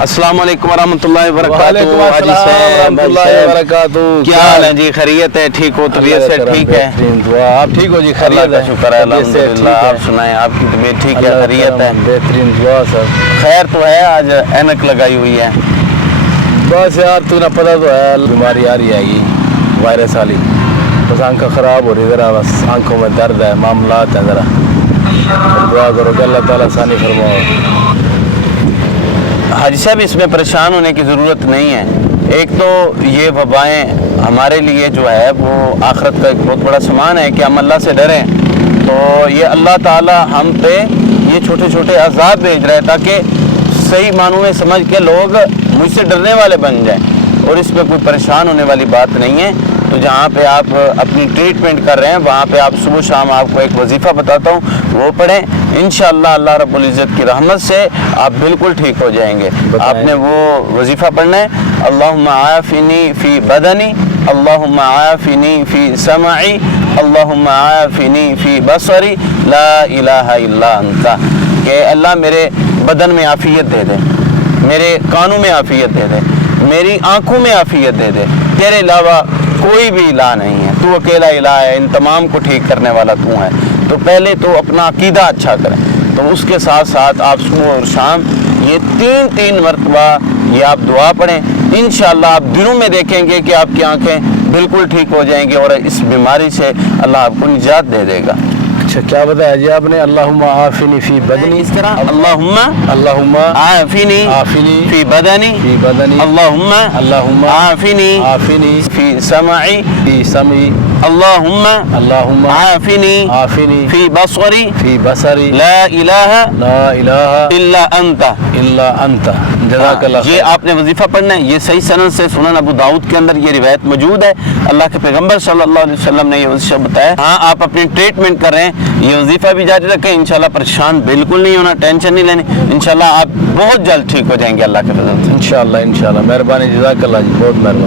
السلام علیکم ورحمۃ اللہ وعلیکم وبرکاتہ. حاجی السلام صاحب، ورحمۃ اللہ وبرکاتہ. کیا حال ہے جی؟ خیریت ہے؟ ٹھیک ہو؟ طبیعت سے ٹھیک ہے؟ بہترین دعا. آپ ٹھیک ہو جی؟ اللہ خیریت کا ہے؟ شکر ہے طبیعت سے الحمدللہ. ٹھیک ہے؟ آپ سنائیں، آپ کی طبیعت ٹھیک ہے؟ اللہ خیریت ہے؟ کرم، بہترین دعا سر. خیر تو ہے؟ آج اینک لگائی ہوئی ہے. بس یار تو نہ پتہ تو ہے بیماری آ رہی ہے یہ وائرس والی. بس آنکھیں خراب ہو رہی ذرا، بس آنکھوں میں درد ہے، معاملات ہیں ذرا. دعا کرو کہ اللہ تعالیٰ آسانی فرماؤ. حاجی صاحب، اس میں پریشان ہونے کی ضرورت نہیں ہے. ایک تو یہ وبائیں ہمارے لیے جو ہے وہ آخرت کا ایک بہت بڑا سامان ہے کہ ہم اللہ سے ڈریں. تو یہ اللہ تعالیٰ ہم پہ یہ چھوٹے چھوٹے عذاب بھیج رہا ہے تاکہ صحیح معنوں میں سمجھ کے لوگ مجھ سے ڈرنے والے بن جائیں، اور اس میں کوئی پریشان ہونے والی بات نہیں ہے. تو جہاں پہ آپ اپنی ٹریٹمنٹ کر رہے ہیں وہاں پہ آپ صبح شام آپ کو ایک وظیفہ بتاتا ہوں، وہ پڑھیں. انشاءاللہ اللہ رب العزت کی رحمت سے آپ بالکل ٹھیک ہو جائیں گے. آپ نے وہ وظیفہ پڑھنا ہے: اللہم عافنی فی بدنی، اللہم عافنی فی سمعی، اللہم عافنی فی بصری، لا الہ الا انت. کہ اللہ میرے بدن میں عافیت دے دے، میرے کانوں میں عافیت دے دے، میری آنکھوں میں عافیت دے دے. تیرے علاوہ کوئی بھی الہ نہیں ہے، تو اکیلا الہ ہے، ان تمام کو ٹھیک کرنے والا تو ہے. تو پہلے تو اپنا عقیدہ اچھا کریں. تو اس کے ساتھ ساتھ آپ صبح اور شام یہ تین مرتبہ یہ آپ دعا پڑھیں. انشاءاللہ آپ دنوں میں دیکھیں گے کہ آپ کی آنکھیں بالکل ٹھیک ہو جائیں گی اور اس بیماری سے اللہ آپ کو نجات دے دے گا. اچھا کیا بتایا جی آپ نے؟ اللہم عافنی فی بدنی، اس طرح اللہم عافنی عافنی فی بدنی، فی بدنی، اللہم عافنی عافنی فی سمعی، فی سمعی، اللہم اللہم عافنی عافنی فی بصری، فی بصری، لا الہ لا الہ الا انت. الا انت. جزاک اللہ یہ خیر. آپ نے وظیفہ پڑھنا ہے. یہ صحیح سند سے سنن ابو داؤد کے اندر یہ روایت موجود ہے. اللہ کے پیغمبر صلی اللہ علیہ وسلم نے یہ وظیفہ بتایا. ہاں آپ اپنی ٹریٹمنٹ کر رہے ہیں، یہ وظیفہ بھی جاری رکھیں. انشاءاللہ پریشان بالکل نہیں ہونا، ٹینشن نہیں لینی. انشاءاللہ آپ بہت جلد ٹھیک ہو جائیں گے اللہ کے فضل سے. انشاءاللہ انشاءاللہ. مہربانی، جزاک اللہ جی، بہت مہربانی.